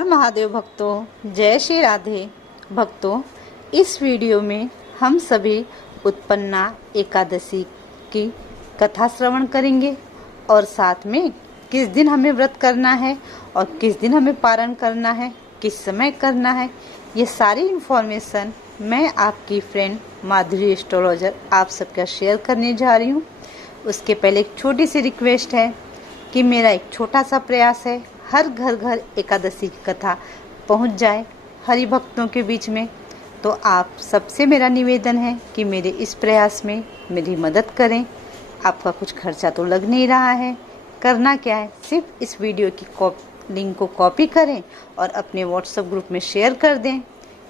हर महादेव भक्तों, जय श्री राधे भक्तों। इस वीडियो में हम सभी उत्पन्ना एकादशी की कथा श्रवण करेंगे और साथ में किस दिन हमें व्रत करना है और किस दिन हमें पारण करना है, किस समय करना है, ये सारी इन्फॉर्मेशन मैं आपकी फ्रेंड माधुरी एस्ट्रोलॉजर आप सबका शेयर करने जा रही हूँ। उसके पहले एक छोटी सी रिक्वेस्ट है कि मेरा एक छोटा सा प्रयास है, हर घर घर एकादशी की कथा पहुंच जाए हरि भक्तों के बीच में। तो आप सबसे मेरा निवेदन है कि मेरे इस प्रयास में मेरी मदद करें। आपका कुछ खर्चा तो लग नहीं रहा है, करना क्या है, सिर्फ इस वीडियो की लिंक को कॉपी करें और अपने व्हाट्सएप ग्रुप में शेयर कर दें।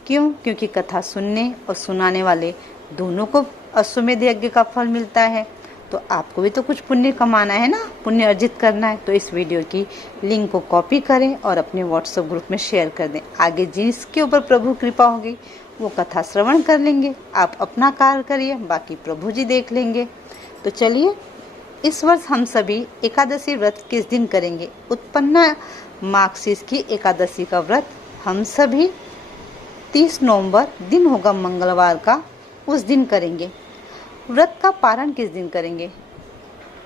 क्योंकि कथा सुनने और सुनाने वाले दोनों को अश्वमेध यज्ञ का फल मिलता है, तो आपको भी तो कुछ पुण्य कमाना है ना, पुण्य अर्जित करना है। तो इस वीडियो की लिंक को कॉपी करें और अपने व्हाट्सएप ग्रुप में शेयर कर दें। आगे जिसके ऊपर प्रभु कृपा होगी वो कथा श्रवण कर लेंगे। आप अपना कार्य करिए, बाकी प्रभु जी देख लेंगे। तो चलिए, इस वर्ष हम सभी एकादशी व्रत किस दिन करेंगे? उत्पन्ना मार्गशीर्ष की एकादशी का व्रत हम सभी 30 नवंबर दिन होगा मंगलवार का, उस दिन करेंगे। व्रत का पारण किस दिन करेंगे?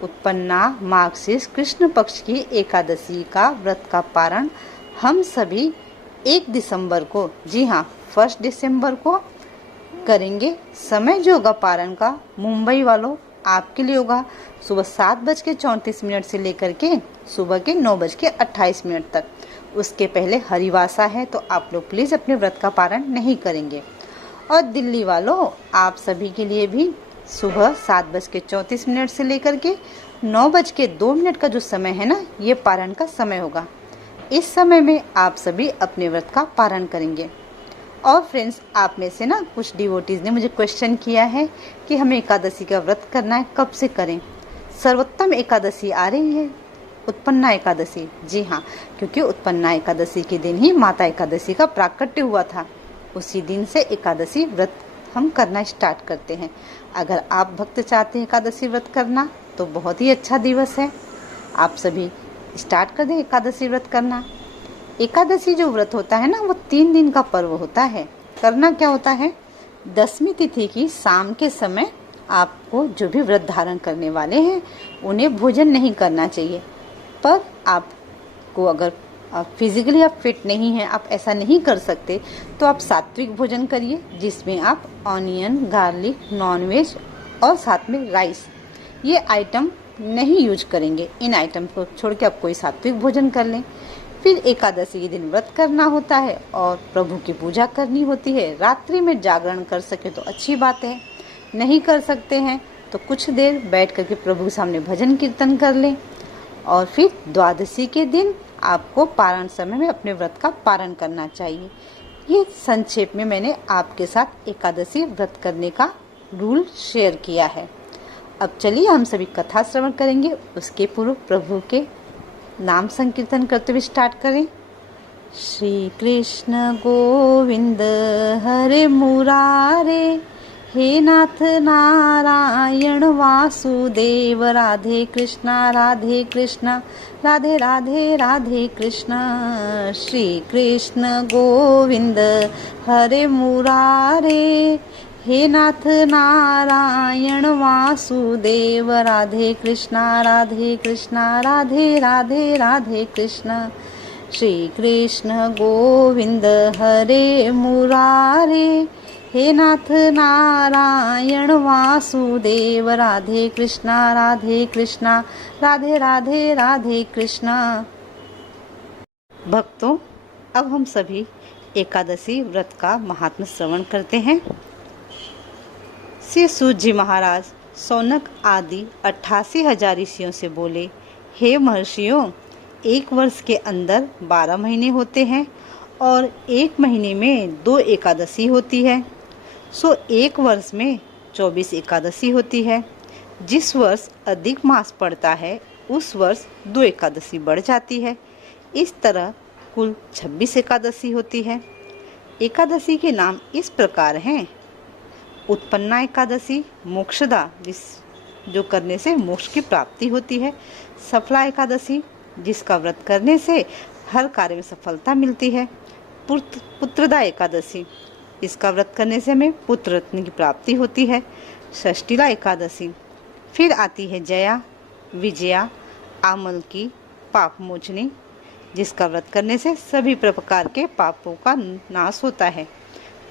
उत्पन्ना मार्गशीर्ष कृष्ण पक्ष की एकादशी का व्रत का पारण हम सभी 1 दिसंबर को, जी हाँ 1 दिसंबर को करेंगे। समय जो होगा पारण का, मुंबई वालों आपके लिए होगा सुबह 7:34 से लेकर के सुबह के 9:28 तक। उसके पहले हरिवासा है, तो आप लोग प्लीज़ अपने व्रत का पारण नहीं करेंगे। और दिल्ली वालों आप सभी के लिए भी सुबह 7:34 से लेकर के 9:02 का जो समय है ना, ये पारण का समय होगा। इस समय में आप सभी अपने व्रत का पारण करेंगे। और फ्रेंड्स, आप में से ना कुछ डिवोटीज ने मुझे क्वेश्चन किया है कि हमें एकादशी का व्रत करना है, कब से करें? सर्वोत्तम एकादशी आ रही है, उत्पन्ना एकादशी। जी हाँ, क्योंकि उत्पन्ना एकादशी के दिन ही माता एकादशी का प्राकट्य हुआ था। उसी दिन से एकादशी व्रत हम करना स्टार्ट करते हैं। अगर आप भक्त चाहते हैं एकादशी व्रत करना तो बहुत ही अच्छा दिवस है, आप सभी स्टार्ट कर दें एकादशी व्रत करना। एकादशी जो व्रत होता है ना, वो 3 दिन का पर्व होता है। करना क्या होता है? 10वीं तिथि की शाम के समय आपको जो भी व्रत धारण करने वाले हैं उन्हें भोजन नहीं करना चाहिए। पर आपको अगर फिजिकली आप फिट नहीं हैं, आप ऐसा नहीं कर सकते, तो आप सात्विक भोजन करिए, जिसमें आप ऑनियन, गार्लिक, नॉनवेज और साथ में राइस, ये आइटम नहीं यूज करेंगे। इन आइटम को छोड़ के आप कोई सात्विक भोजन कर लें। फिर एकादशी के दिन व्रत करना होता है और प्रभु की पूजा करनी होती है। रात्रि में जागरण कर सके तो अच्छी बात है, नहीं कर सकते हैं तो कुछ देर बैठ करके प्रभु के सामने भजन कीर्तन कर लें। और फिर द्वादशी के दिन आपको पारण समय में अपने व्रत का पारण करना चाहिए। ये संक्षेप में मैंने आपके साथ एकादशी व्रत करने का रूल शेयर किया है। अब चलिए हम सभी कथा श्रवण करेंगे। उसके पूर्व प्रभु के नाम संकीर्तन करते हुए स्टार्ट करें। श्री कृष्ण गोविंद हरे मुरारे, हे नाथ नारायण वासुदेव, राधे कृष्णा राधे राधे राधे कृष्णा। श्री कृष्ण गोविंद हरे मुरारे, हे नाथ नारायण वासुदेव, राधे कृष्णा राधे राधे कृष्णा। श्री कृष्ण गोविंद हरे मुरारे, हे नाथ नारायण वासुदेव, राधे कृष्णा राधे कृष्णा। भक्तों, अब हम सभी एकादशी व्रत का महात्म्य श्रवण करते हैं। श्री सूत जी महाराज सौनक आदि 88,000 ऋषियों से बोले, हे महर्षियों, 1 वर्ष के अंदर 12 महीने होते हैं और 1 महीने में 2 एकादशी होती है। सो 1 वर्ष में 24 एकादशी होती है। जिस वर्ष अधिक मास पड़ता है उस वर्ष 2 एकादशी बढ़ जाती है। इस तरह कुल 26 एकादशी होती है। एकादशी के नाम इस प्रकार हैं: उत्पन्ना एकादशी, मोक्षदा, जो करने से मोक्ष की प्राप्ति होती है। सफला एकादशी, जिसका व्रत करने से हर कार्य में सफलता मिलती है। पुत्रदा एकादशी, इसका व्रत करने से हमें पुत्र रत्न की प्राप्ति होती है। षष्ठीला एकादशी, फिर आती है जया, विजया, आमल की पाप मोचनी, जिसका व्रत करने से सभी प्रकार के पापों का नाश होता है।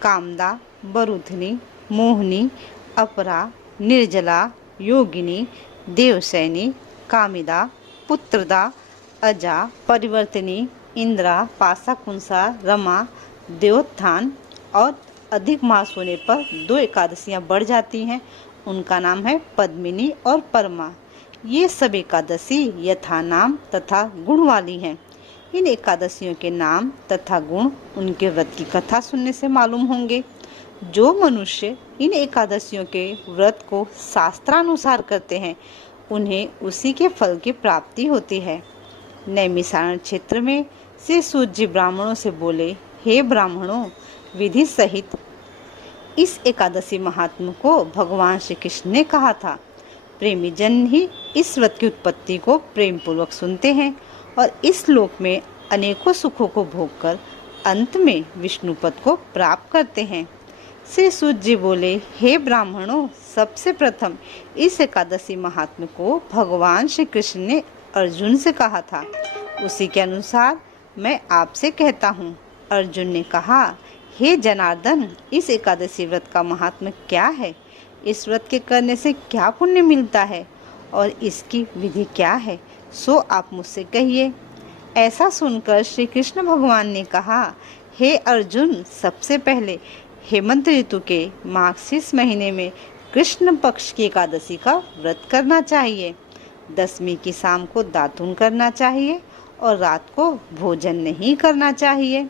कामदा, बरुधनी, मोहनी, अपरा, निर्जला, योगिनी, देवसैनी, कामिदा, पुत्रदा, अजा, परिवर्तिनी, इंद्रा, पासाकुंसा, रमा, देवोत्थान और अधिक मास होने पर 2 एकादशियां बढ़ जाती हैं। उनका नाम है पद्मिनी और परमा। ये सब एकादशी यथा नाम तथा गुण वाली हैं। इन एकादशियों के नाम तथा गुण उनके व्रत की कथा सुनने से मालूम होंगे। जो मनुष्य इन एकादशियों के व्रत को शास्त्रानुसार करते हैं, उन्हें उसी के फल की प्राप्ति होती है। नैमिषारण्य क्षेत्र में श्री सूत जी ब्राह्मणों से बोले, हे ब्राह्मणों, विधि सहित इस एकादशी महात्म को भगवान श्री कृष्ण ने कहा था। प्रेमी जन ही इस व्रत की उत्पत्ति को प्रेम पूर्वक सुनते हैं और इस लोक में अनेकों सुखों को भोगकर अंत में विष्णु पद को प्राप्त करते हैं। श्री सूत जी बोले, हे ब्राह्मणों, सबसे प्रथम इस एकादशी महात्म को भगवान श्री कृष्ण ने अर्जुन से कहा था। उसी के अनुसार मैं आपसे कहता हूँ। अर्जुन ने कहा, हे जनार्दन, इस एकादशी व्रत का महात्म क्या है? इस व्रत के करने से क्या पुण्य मिलता है और इसकी विधि क्या है, सो आप मुझसे कहिए। ऐसा सुनकर श्री कृष्ण भगवान ने कहा, हे अर्जुन, सबसे पहले हेमंत ऋतु के माघशीर्ष महीने में कृष्ण पक्ष की एकादशी का व्रत करना चाहिए। दशमी की शाम को दातून करना चाहिए और रात को भोजन नहीं करना चाहिए।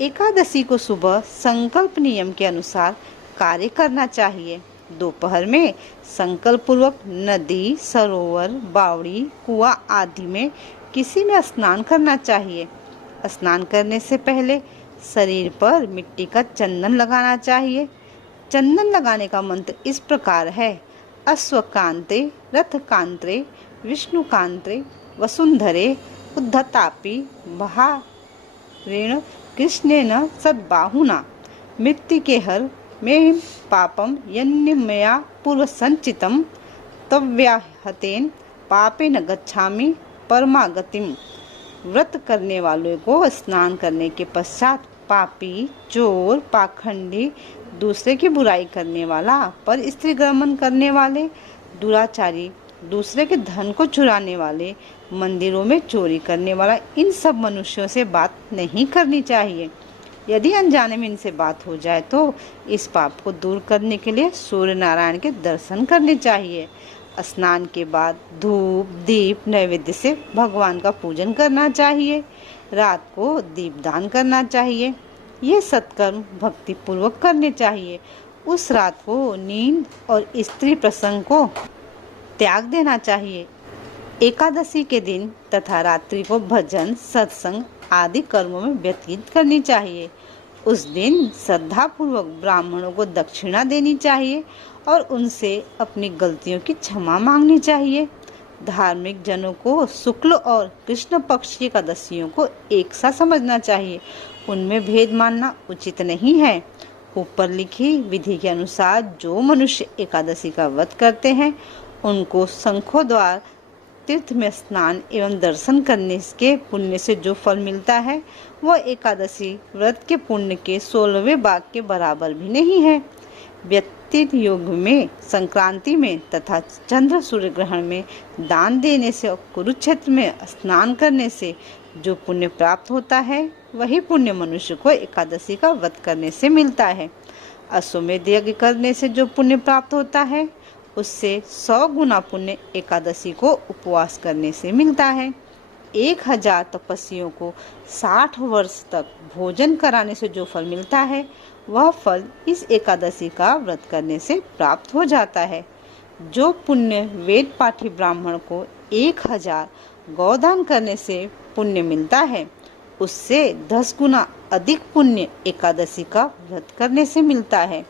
एकादशी को सुबह संकल्प नियम के अनुसार कार्य करना चाहिए। दोपहर में संकल्प पूर्वक नदी, सरोवर, बावड़ी, कुआं आदि में किसी में स्नान करना चाहिए। स्नान करने से पहले शरीर पर मिट्टी का चंदन लगाना चाहिए। चंदन लगाने का मंत्र इस प्रकार है, अश्वकांते, रथकांत्रे, विष्णुकांत्रे, वसुंधरे, उद्धतापि, बहारेण कृष्णेन सद्बाहुना, मृत्तिकेहर मे पापम यन्निमया पूर्व संचितम तव्याहतेन पापेन गच्छामि परमागतिम। व्रत करने वालों को स्नान करने के पश्चात पापी, चोर, पाखंडी, दूसरे की बुराई करने वाला, पर स्त्री गमन करने वाले, दुराचारी, दूसरे के धन को चुराने वाले, मंदिरों में चोरी करने वाला, इन सब मनुष्यों से बात नहीं करनी चाहिए। यदि अनजाने में इनसे बात हो जाए तो इस पाप को दूर करने के लिए सूर्य नारायण के दर्शन करने चाहिए। स्नान के बाद धूप, दीप, नैवेद्य से भगवान का पूजन करना चाहिए। रात को दीपदान करना चाहिए। ये सत्कर्म भक्ति पूर्वक करने चाहिए। उस रात को नींद और स्त्री प्रसंग को त्याग देना चाहिए। एकादशी के दिन तथा रात्रि को भजन, सत्संग आदि कर्मों में व्यतीत करनी चाहिए। उस दिन श्रद्धा पूर्वक ब्राह्मणों को दक्षिणा देनी चाहिए और उनसे अपनी गलतियों की क्षमा मांगनी चाहिए। धार्मिक जनों को शुक्ल और कृष्ण पक्ष की एकादशियों को एक सा समझना चाहिए। उनमें भेद मानना उचित नहीं है। ऊपर लिखी विधि के अनुसार जो मनुष्य एकादशी का व्रत करते हैं, उनको शंखों द्वार तीर्थ में स्नान एवं दर्शन करने के पुण्य से जो फल मिलता है, वह एकादशी व्रत के पुण्य के 16वें भाग के बराबर भी नहीं है। व्यतीत योग में, संक्रांति में तथा चंद्र सूर्य ग्रहण में दान देने से और कुरुक्षेत्र में स्नान करने से जो पुण्य प्राप्त होता है, वही पुण्य मनुष्य को एकादशी का व्रत करने से मिलता है। अश्वमेध यज्ञ करने से जो पुण्य प्राप्त होता है, उससे 100 गुना पुण्य एकादशी को उपवास करने से मिलता है। 1000 तपस्वियों को 60 वर्ष तक भोजन कराने से जो फल मिलता है, वह फल इस एकादशी का व्रत करने से प्राप्त हो जाता है। जो पुण्य वेद पाठी ब्राह्मण को 1000 गौदान करने से पुण्य मिलता है, उससे 10 गुना अधिक पुण्य एकादशी का व्रत करने से मिलता है।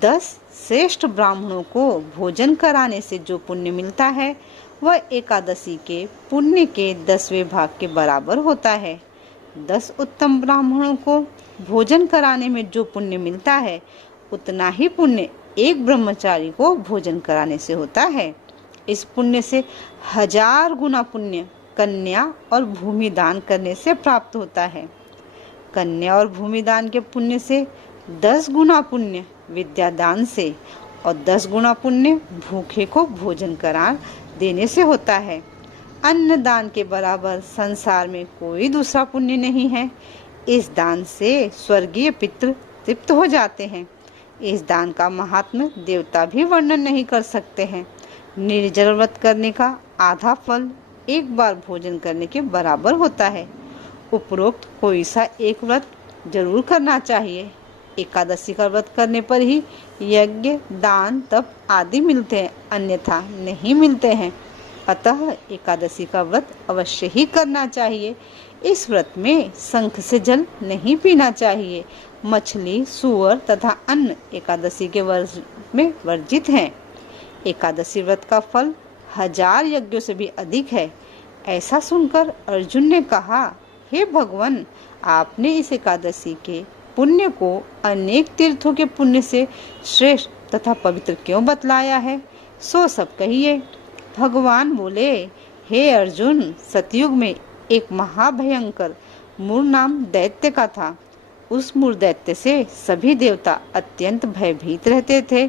10 श्रेष्ठ ब्राह्मणों को भोजन कराने से जो पुण्य मिलता है, वह एकादशी के पुण्य के 10वें भाग के बराबर होता है। 10 उत्तम ब्राह्मणों को भोजन कराने में जो पुण्य मिलता है, उतना ही पुण्य एक ब्रह्मचारी को भोजन कराने से होता है। इस पुण्य से 1000 गुना पुण्य कन्या और भूमि दान करने से प्राप्त होता है। कन्या और भूमि दान के पुण्य से 10 गुना पुण्य विद्या दान से और 10 गुना पुण्य भूखे को भोजन करा देने से होता है। अन्न दान के बराबर संसार में कोई दूसरा पुण्य नहीं है। इस दान से स्वर्गीय पितृ तृप्त हो जाते हैं। इस दान का महात्म्य देवता भी वर्णन नहीं कर सकते हैं। निर्जल व्रत करने का आधा फल एक बार भोजन करने के बराबर होता है। उपरोक्त कोई सा एक व्रत जरूर करना चाहिए। एकादशी का व्रत करने पर ही यज्ञ, दान, तप आदि मिलते हैं, अन्यथा नहीं मिलते हैं। अतः एकादशी का व्रत अवश्य ही करना चाहिए। इस व्रत में शंख से जल नहीं पीना चाहिए। मछली, सूअर तथा अन्न एकादशी के व्रत में वर्जित हैं। एकादशी व्रत का फल 1000 यज्ञों से भी अधिक है। ऐसा सुनकर अर्जुन ने कहा, हे भगवान, आपने इस एकादशी के पुण्य को अनेक तीर्थों के पुण्य से श्रेष्ठ तथा पवित्र क्यों बतलाया है? सो सब कहिए। भगवान बोले, हे अर्जुन, सतयुग में एक महाभयंकर मूर नाम दैत्य का था। उस मूर दैत्य से सभी देवता अत्यंत भयभीत रहते थे।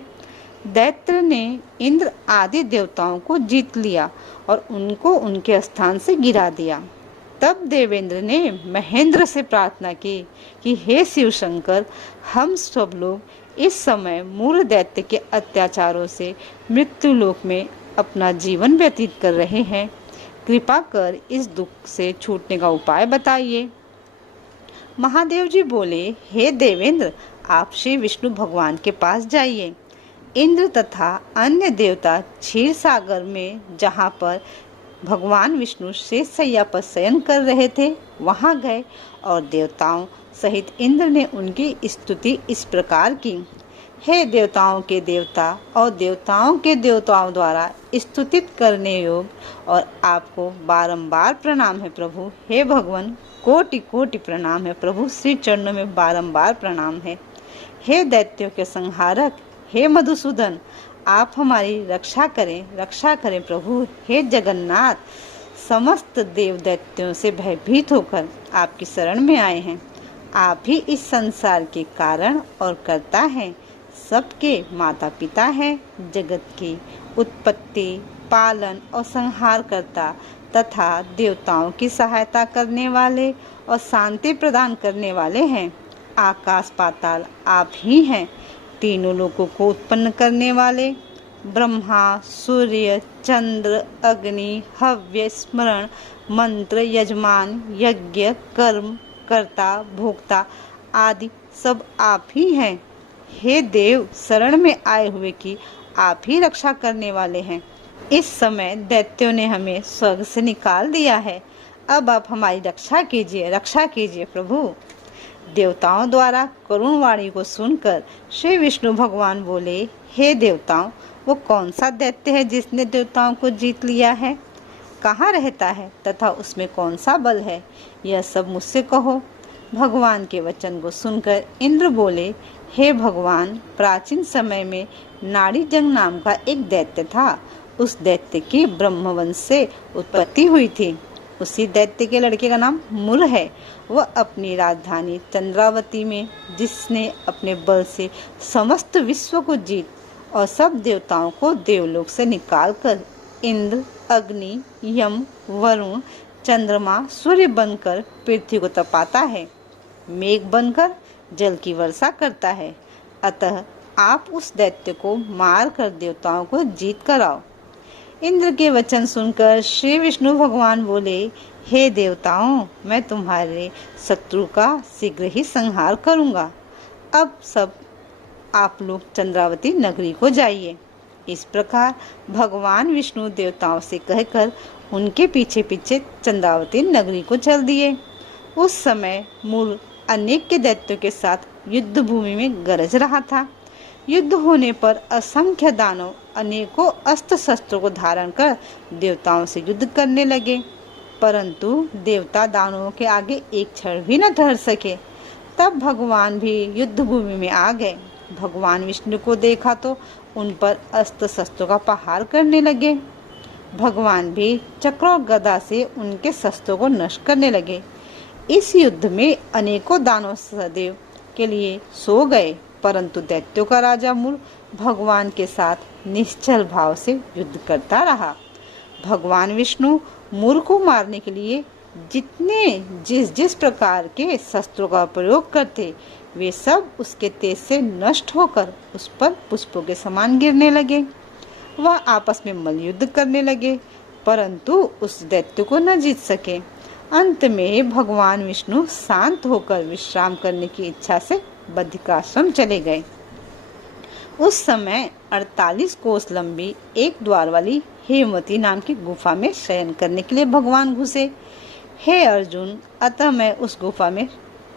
दैत्य ने इंद्र आदि देवताओं को जीत लिया और उनको उनके स्थान से गिरा दिया। तब देवेंद्र ने महेंद्र से प्रार्थना की कि हे शिव शंकर, हम सब लोग इस समय मूल दैत्य के अत्याचारों से मृत्यु लोक में अपना जीवन व्यतीत कर रहे हैं। कृपा कर इस दुख से छूटने का उपाय बताइए। महादेव जी बोले, हे देवेंद्र, आप श्री विष्णु भगवान के पास जाइए। इंद्र तथा अन्य देवता क्षीर सागर में, जहाँ पर भगवान विष्णु शेष शैया पर शयन कर रहे थे, वहां गए और देवताओं सहित इंद्र ने उनकी स्तुति इस प्रकार की, हे देवताओं के देवता और देवताओं के देवताओं द्वारा स्तुतित करने योग्य, और आपको बारंबार प्रणाम है प्रभु। हे भगवान, कोटि कोटि प्रणाम है प्रभु, श्री चरणों में बारंबार प्रणाम है। हे दैत्यों के संहारक, हे मधुसूदन, आप हमारी रक्षा करें प्रभु। हे जगन्नाथ, समस्त देव दैत्यों से भयभीत होकर आपकी शरण में आए हैं। आप ही इस संसार के कारण और कर्ता हैं, सबके माता पिता हैं, जगत की उत्पत्ति, पालन और संहार करता तथा देवताओं की सहायता करने वाले और शांति प्रदान करने वाले हैं। आकाश पाताल आप ही हैं। तीनों लोगों को उत्पन्न करने वाले ब्रह्मा, सूर्य, चंद्र, अग्नि, हव्य, स्मरण, मंत्र, यजमान, यज्ञ, कर्म, कर्ता, भोक्ता आदि सब आप ही हैं। हे देव, शरण में आए हुए की आप ही रक्षा करने वाले हैं। इस समय दैत्यों ने हमें स्वर्ग से निकाल दिया है। अब आप हमारी रक्षा कीजिए प्रभु। देवताओं द्वारा करुण वाणी को सुनकर श्री विष्णु भगवान बोले, हे देवताओं, वो कौन सा दैत्य है जिसने देवताओं को जीत लिया है? कहाँ रहता है तथा उसमें कौन सा बल है? यह सब मुझसे कहो। भगवान के वचन को सुनकर इंद्र बोले, हे भगवान, प्राचीन समय में नाड़ी जंग नाम का एक दैत्य था। उस दैत्य की ब्रह्मवंश से उत्पत्ति हुई थी। उसी दैत्य के लड़के का नाम मुर है। वह अपनी राजधानी चंद्रावती में, जिसने अपने बल से समस्त विश्व को जीत और सब देवताओं को देवलोक से निकालकर इंद्र, अग्नि, यम, वरुण, चंद्रमा, सूर्य बनकर पृथ्वी को तपाता है, मेघ बनकर जल की वर्षा करता है। अतः आप उस दैत्य को मार कर देवताओं को जीत कर आओ। इंद्र के वचन सुनकर श्री विष्णु भगवान बोले, हे देवताओं, मैं तुम्हारे शत्रु का शीघ्र ही संहार करूंगा। अब सब आप लोग चंद्रावती नगरी को जाइए। इस प्रकार भगवान विष्णु देवताओं से कहकर उनके पीछे पीछे चंद्रावती नगरी को चल दिए। उस समय मूल अनेक के दैत्यों के साथ युद्ध भूमि में गरज रहा था। युद्ध होने पर असंख्य दानव अनेकों अस्त्र शस्त्रों को धारण कर देवताओं से युद्ध करने लगे, परंतु देवता दानवों के आगे एक क्षण भी न ठहर सके। तब भगवान भी युद्ध भूमि में आ गए। भगवान विष्णु को देखा तो उन पर अस्त्र शस्त्रों का प्रहार करने लगे। भगवान भी चक्र और गदा से उनके शस्त्रों को नष्ट करने लगे। इस युद्ध में अनेकों दानव सदैव के लिए सो गए, परंतु दैत्यों का राजा मूल भगवान के साथ निश्चल भाव से युद्ध करता रहा। भगवान विष्णु मूल को मारने के लिए जिस जिस प्रकार के शस्त्रों का प्रयोग करते, वे सब उसके तेज से नष्ट होकर उस पर पुष्पों के समान गिरने लगे। वह आपस में मल्लयुद्ध करने लगे, परंतु उस दैत्य को न जीत सके। अंत में भगवान विष्णु शांत होकर विश्राम करने की इच्छा से बद्रिकाश्रम चले गए। उस समय 48 कोस लंबी एक द्वार वाली हेमवती नाम की गुफा में शयन करने के लिए भगवान घुसे। हे अर्जुन, अतः मैं उस गुफा में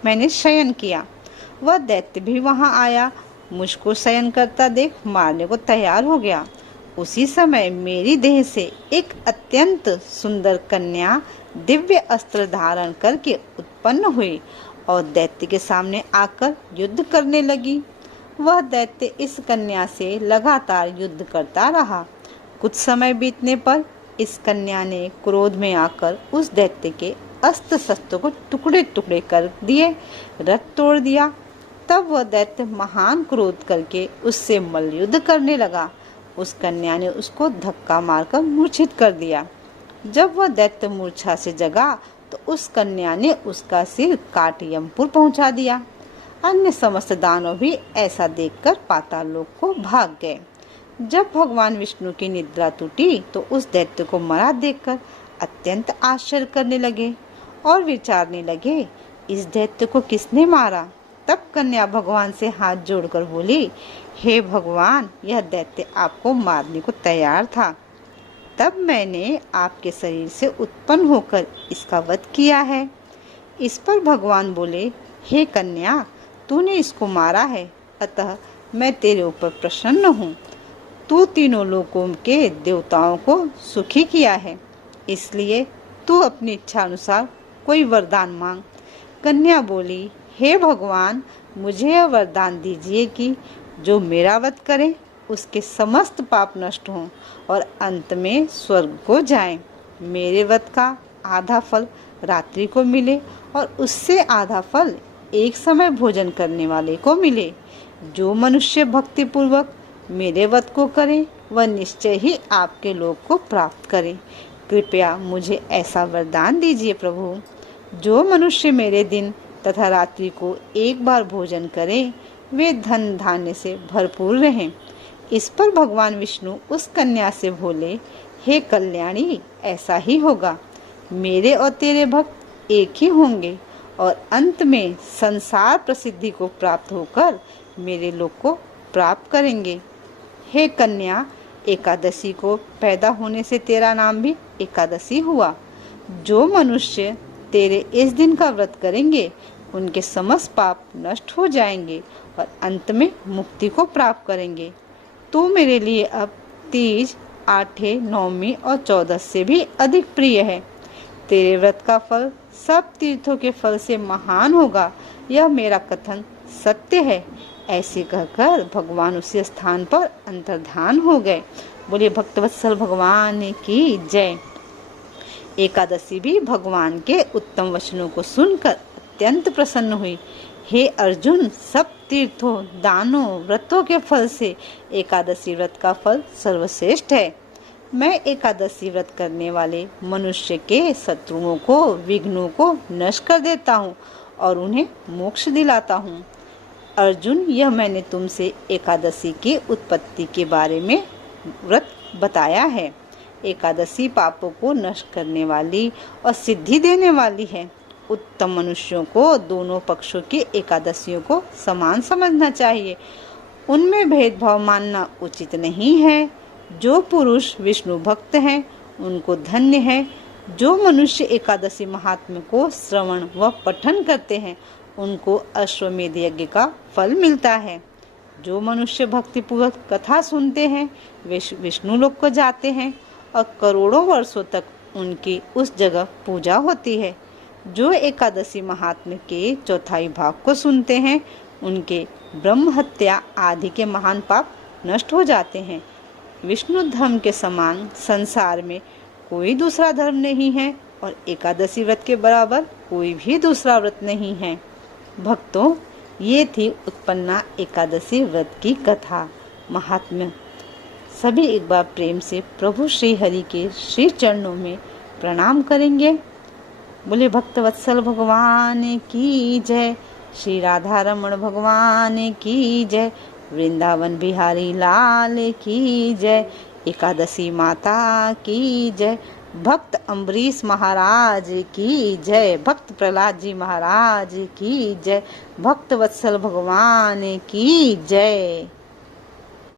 मैंने शयन किया। वह दैत्य भी वहां आया, मुझको शयन करता देख मारने को तैयार हो गया। उसी समय मेरी देह से एक अत्यंत सुंदर कन्या दिव्य अस्त्र धारण करके उत्पन्न हुई और दैत्य के सामने आकर युद्ध करने लगी। वह दैत्य इस कन्या से लगातार युद्ध करता रहा। कुछ समय बीतने पर इस कन्या ने क्रोध में आकर उस दैत्य के अस्त्र शस्त्रों को टुकड़े टुकड़े कर दिए, रथ तोड़ दिया। तब वह दैत्य महान क्रोध करके उससे मल्लयुद्ध करने लगा। उस कन्या ने उसको धक्का मारकर मूर्छित कर दिया। जब वह दैत्य मूर्छा से जगा तो उस कन्या ने उसका सिर काट यमपुर पहुंचा दिया। अन्य समस्त दानव भी ऐसा देखकर पाताल लोक को भाग गए। जब भगवान विष्णु की निद्रा टूटी तो उस दैत्य को मरा देखकर अत्यंत आश्चर्य करने लगे और विचारने लगे, इस दैत्य को किसने मारा। तब कन्या भगवान से हाथ जोड़कर बोली, हे भगवान, यह दैत्य आपको मारने को तैयार था, तब मैंने आपके शरीर से उत्पन्न होकर इसका वध किया है। इस पर भगवान बोले, हे कन्या, तूने इसको मारा है, अतः मैं तेरे ऊपर प्रसन्न हूँ। तू तीनों लोकों के देवताओं को सुखी किया है, इसलिए तू अपनी इच्छा अनुसार कोई वरदान मांग। कन्या बोली, हे भगवान, मुझे यह वरदान दीजिए कि जो मेरा वध करे उसके समस्त पाप नष्ट हों और अंत में स्वर्ग को जाएं। मेरे वध का आधा फल रात्रि को मिले और उससे आधा फल एक समय भोजन करने वाले को मिले। जो मनुष्य भक्ति पूर्वक मेरे वध को करे वह निश्चय ही आपके लोक को प्राप्त करे। कृपया मुझे ऐसा वरदान दीजिए प्रभु। जो मनुष्य मेरे दिन तथा रात्रि को एक बार भोजन करें वे धन धान्य से भरपूर रहें। इस पर भगवान विष्णु उस कन्या से बोले, हे कल्याणी, ऐसा ही होगा। मेरे और तेरे भक्त एक ही होंगे और अंत में संसार प्रसिद्धि को प्राप्त होकर मेरे लोक को प्राप्त करेंगे। हे कन्या, एकादशी को पैदा होने से तेरा नाम भी एकादशी हुआ। जो मनुष्य तेरे इस दिन का व्रत करेंगे उनके समस्त पाप नष्ट हो जाएंगे और अंत में मुक्ति को प्राप्त करेंगे। तू मेरे लिए अब तीज, आठे, नौमी और 14 से भी अधिक प्रिय है। तेरे व्रत का फल सब तीर्थों के फल से महान होगा, यह मेरा कथन सत्य है। ऐसे कहकर भगवान उसी स्थान पर अंतर्धान हो गए। बोले भक्तवत्सल भगवान की जय। एकादशी भी भगवान के उत्तम वचनों को सुनकर अत्यंत प्रसन्न हुई। हे अर्जुन, सब तीर्थों, दानों, व्रतों के फल से एकादशी व्रत का फल सर्वश्रेष्ठ है। मैं एकादशी व्रत करने वाले मनुष्य के शत्रुओं को, विघ्नों को नष्ट कर देता हूँ और उन्हें मोक्ष दिलाता हूँ। अर्जुन, यह मैंने तुमसे एकादशी की उत्पत्ति के बारे में व्रत बताया है। एकादशी पापों को नष्ट करने वाली और सिद्धि देने वाली है। उत्तम मनुष्यों को दोनों पक्षों की एकादशियों को समान समझना चाहिए, उनमें भेदभाव मानना उचित नहीं है। जो पुरुष विष्णु भक्त हैं उनको धन्य है। जो मनुष्य एकादशी महात्म्य को श्रवण व पठन करते हैं उनको अश्वमेध यज्ञ का फल मिलता है। जो मनुष्य भक्तिपूर्वक कथा सुनते हैं वे विष्णु लोक को जाते हैं और करोड़ों वर्षों तक उनकी उस जगह पूजा होती है। जो एकादशी महात्म्य के चौथाई भाग को सुनते हैं उनके ब्रह्म हत्या आदि के महान पाप नष्ट हो जाते हैं। विष्णु धर्म के समान संसार में कोई दूसरा धर्म नहीं है और एकादशी व्रत के बराबर कोई भी दूसरा व्रत नहीं है। भक्तों, ये थी उत्पन्ना एकादशी व्रत की कथा महात्म्य। सभी एक बार प्रेम से प्रभु श्री हरि के श्री चरणों में प्रणाम करेंगे। बोले भक्तवत्सल भगवान की जय, श्री राधा रमण भगवान की जय, वृंदावन बिहारी लाल की जय, एकादशी माता की जय, भक्त अम्बरीश महाराज की जय, भक्त प्रहलाद जी महाराज की जय, भक्त वत्सल भगवान की जय।